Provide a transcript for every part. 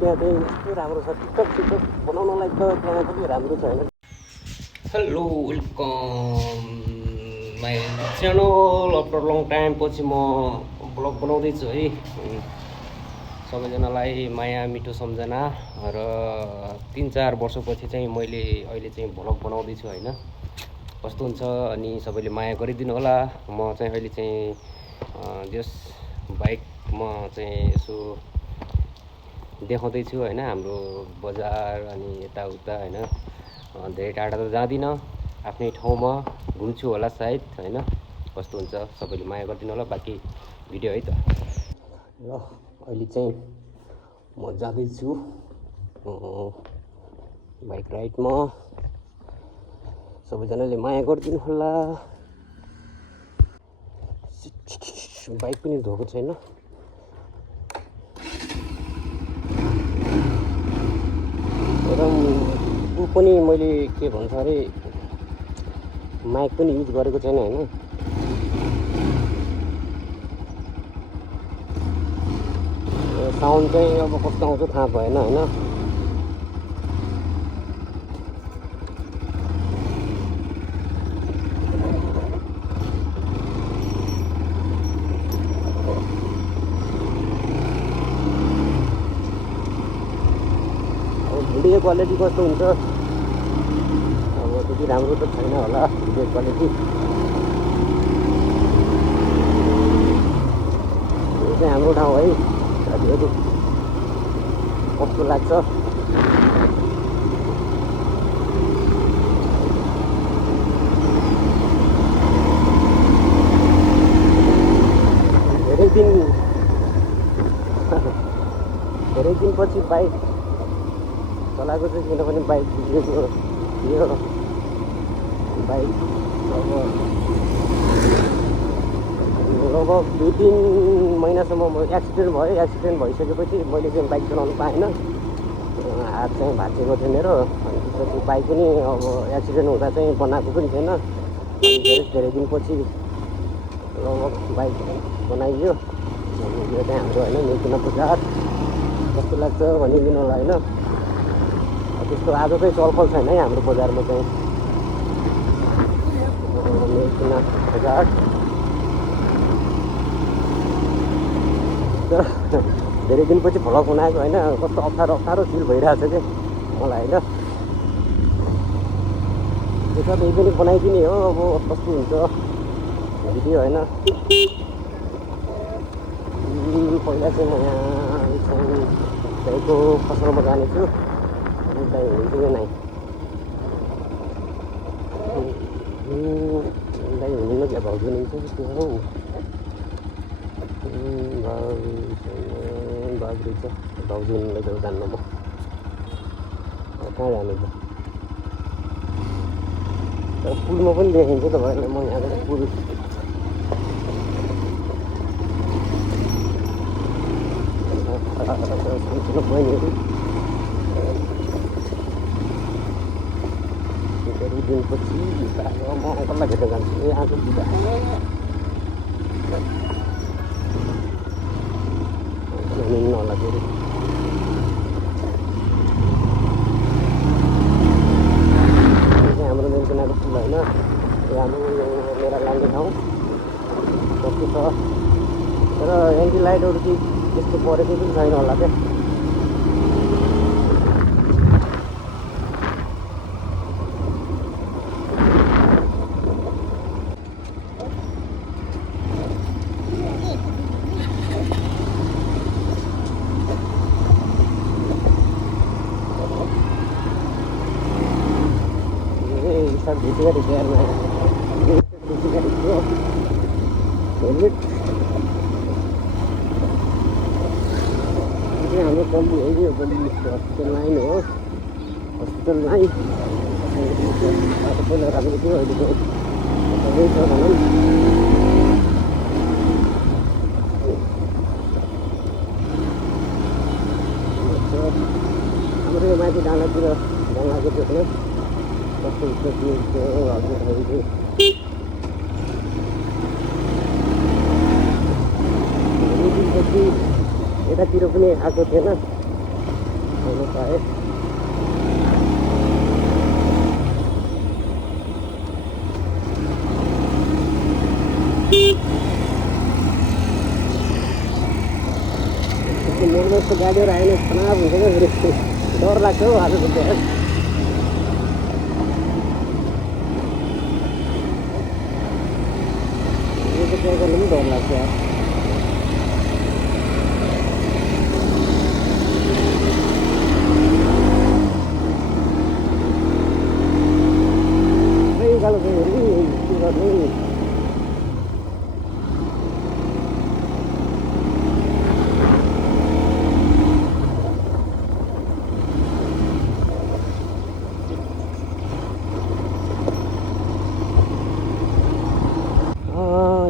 त्यहाँ चाहिँ यस्तो राम्रो छ, टिकटक सिकटक बनाउनलाई त त्यहाँ पनि राम्रो छ होइन। Hello welcome my channel. After long time पछि म ब्लग बनाउँदैछु है। सबैजनालाई माया मिठो सम्झना र 3-4 वर्षपछि चाहिँ मैले अहिले चाहिँ भ्लग बनाउँदैछु होइन। कस्तो हुन्छ अनि सबैले माया गरिदिनु होला। म चाहिँ अहिले चाहिँ जस बाइकमा चाहिँ यसो देखाउँदैछु होइन, हाम्रो बजार अनि यताउता होइन। धेरै टाढा त जाँदिनँ, आफ्नै ठाउँमा घुम्छु होला सायद होइन। कस्तो हुन्छ सबैले माया गरिदिनु होला। बाँकी भिडियो है त। ल अहिले चाहिँ म जाँदैछु बाइक राइडमा। सबैजनाले माया गरिदिनु होला। बाइक पनि धोएको छैन। ऊ पनि मैले के भन्छ अरे माइक पनि युज गरेको छैन होइन। साउन्ड चाहिँ अब कस्तो आउँछ थाहा भएन होइन। भिडियो क्वालिटी कस्तो हुन्छ अब त्यति राम्रो त छैन होला भिडियो क्वालिटी। यो चाहिँ हाम्रो ठाउँ है साथीहरू। कस्तो लाग्छ धेरै दिनपछि बाइक चलाएको चाहिँ, किनभने बाइक बिग्रेको थियो। बाइक अब 2-3 महिनासम्म म एक्सिडेन्ट भयो। एक्सिडेन्ट भइसकेपछि मैले चाहिँ बाइक चलाउनु पाएन। हात चाहिँ भाँचिएको थियो मेरो। अनि त्यसपछि बाइक पनि अब एक्सिडेन्ट हुँदा चाहिँ बनाएको पनि थिएन। अनि धेरै दिनपछि लगभग बाइक बनाइयो। यो चाहिँ हाम्रो होइन मेलकुना बजार। कस्तो लाग्छ भनिदिनु होला होइन। त्यस्तो आज चाहिँ चलफल छैन है हाम्रो बजारमा चाहिँ। मेलकुना बजार तर धेरै दिनपछि भ्लग बनाएको होइन। कस्तो अप्ठ्यारो फिल भइरहेछ कि मलाई होइन। त्यसमा यही पनि बनाइदिने हो अब कस्तो हुन्छ भिडियो होइन। पहिला चाहिँ म यहाँ चाहिँ दाइको पसलमा जानेछु। दाइ हुनुहुन्छ कि नै दाइ हुनुहुन्न क्या भाउजू हुनुहुन्छ कि त्यो हौ बाबु रहेछ। भाउजू हुनुलाई त जान्न म कहाँ जानु त। तर पुलमा पनि देखिन्छ तपाईँलाई म यहाँबाट पुल सानसानो बहिनीहरू धेरै दिनपछि बिदा म अङ्कललाई भेट्न जान्छु। ए आज बिदा हिँड्नु होला फेरि। हाम्रो मेलकुनाको पुल होइन। यो हाम्रो मेरा लाग्ने ठाउँ कस्तो छ। तर एन्टी लाइटहरू चाहिँ त्यस्तो परेको पनि छैन होला क्या। सब भिडियो रिपेयर में हेलमेट हाम्रो कम्पनी है यो हस्पिटल लाइन हो। हस्पिटल लाइन पहिला राम्रो थियो, अहिले चाहिँ सबै छ भनौँ। हाम्रो यो माथि डाँडातिर बङ्गालको थियो कस्तो हजुरहरू यतातिर पनि आएको थिएन। हेर्नु पाएँ। मोडमा यस्तो गाडीहरू आएन खराब हुन्छ क्या फेरि डर लाग्छ हौ आज त यो त त्यहाँ गर्नु पनि डर लाग्छ यार। उकालो गयो भने के गर्ने।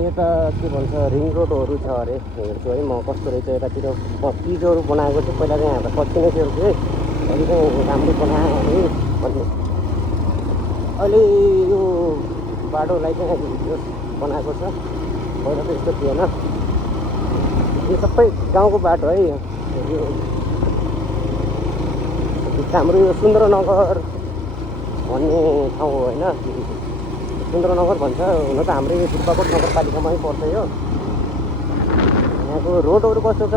यता के भन्छ रिङ रोडहरू छ अरे, हेर्छु है म कस्तो रहेछ यतातिर। पिचहरू बनाएको थियो पहिला चाहिँ यहाँ त कच्ची नै थियो कि अहिले चाहिँ राम्रो बनायो अरे भन्ने। अहिले यो बाटोलाई चाहिँ बनाएको छ, पहिला त यस्तो थिएन। यो सबै गाउँको बाटो है। यो हाम्रो यो सुन्द्रनगर भन्ने ठाउँ हो होइन, सुन्द्रनगर भन्छ। हुन त हाम्रै दुर्गाकोट नगरपालिकामै पर्छ यो। यहाँको रोडहरू कस्तो छ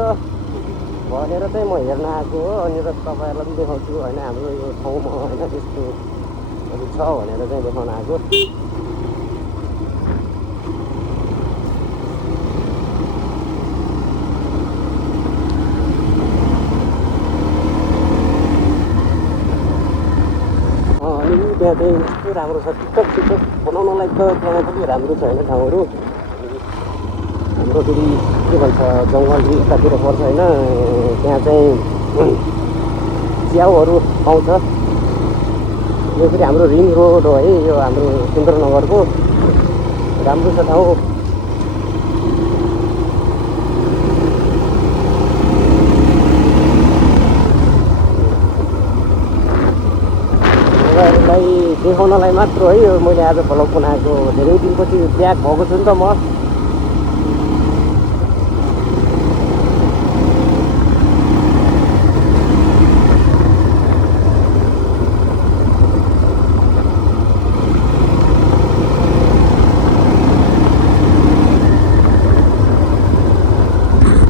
भनेर चाहिँ म हेर्न आएको हो, अनि त तपाईँहरूलाई पनि देखाउँछु होइन हाम्रो यो ठाउँमा होइन त्यस्तोहरू छ भनेर चाहिँ देखाउन आएको। त्यहाँ चाहिँ यस्तो राम्रो छ, टिकटक बनाउनलाई त त्यहाँ पनि राम्रो छ होइन ठाउँहरू। हाम्रो फेरि के भन्छ जङ्गल यतातिर पर्छ होइन, त्यहाँ चाहिँ च्याउहरू पाउँछ। यो फेरि हाम्रो रिङ रोड हो है, यो हाम्रो सुन्द्रनगरको राम्रो छ ठाउँ। तपाईँहरूलाई देखाउनलाई मात्र है यो मैले आज भ्लग बनाएको। धेरै दिनपछि ब्याक भएको छु नि त म।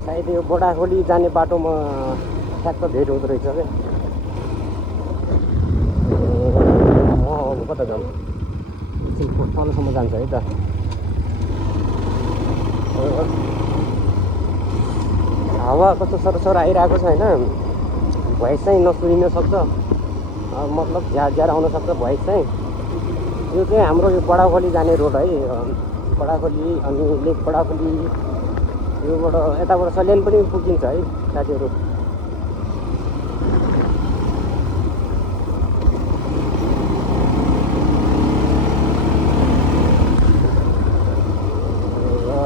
सायद यो बडाखोली जाने बाटोमा ठ्याक्क भेट हुँदो रहेछ क्या। कता जाउँ, तलसम्म जान्छ है त। हावा कस्तो सरसर आइरहेको छ होइन, भोइस चाहिँ नसुनिन सक्छ, मतलब झ्यार आउन सक्छ भोइस चाहिँ। यो चाहिँ हाम्रो यो बडाखोली जाने रोड है, बडाखोली अनि लेक बडाखोली। योबाट यताबाट सल्यान पनि पुगिन्छ है साथीहरू।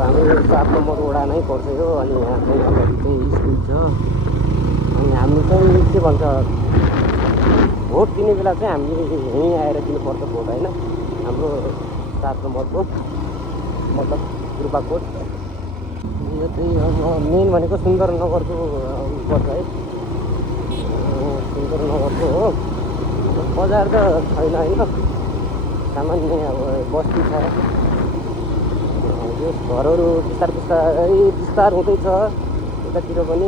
हाम्रो 7 नम्बर वडा नै पर्छ यो। अनि यहाँ चाहिँ अगाडि चाहिँ स्कुल छ। अनि हामी चाहिँ के भन्छ भोट दिने बेला चाहिँ हामीले यहीँ आएर दिनुपर्छ भोट होइन, हाम्रो 7 नम्बरको मतलब दुर्गाकोट। यो चाहिँ अब मेन भनेको सुन्दरनगरको पर्छ है, सुन्दरनगरको हो। बजार त छैन होइन, सामान्य अब बस्ती छ। यो घरहरू बिस्तारै हुँदैछ यतातिर पनि।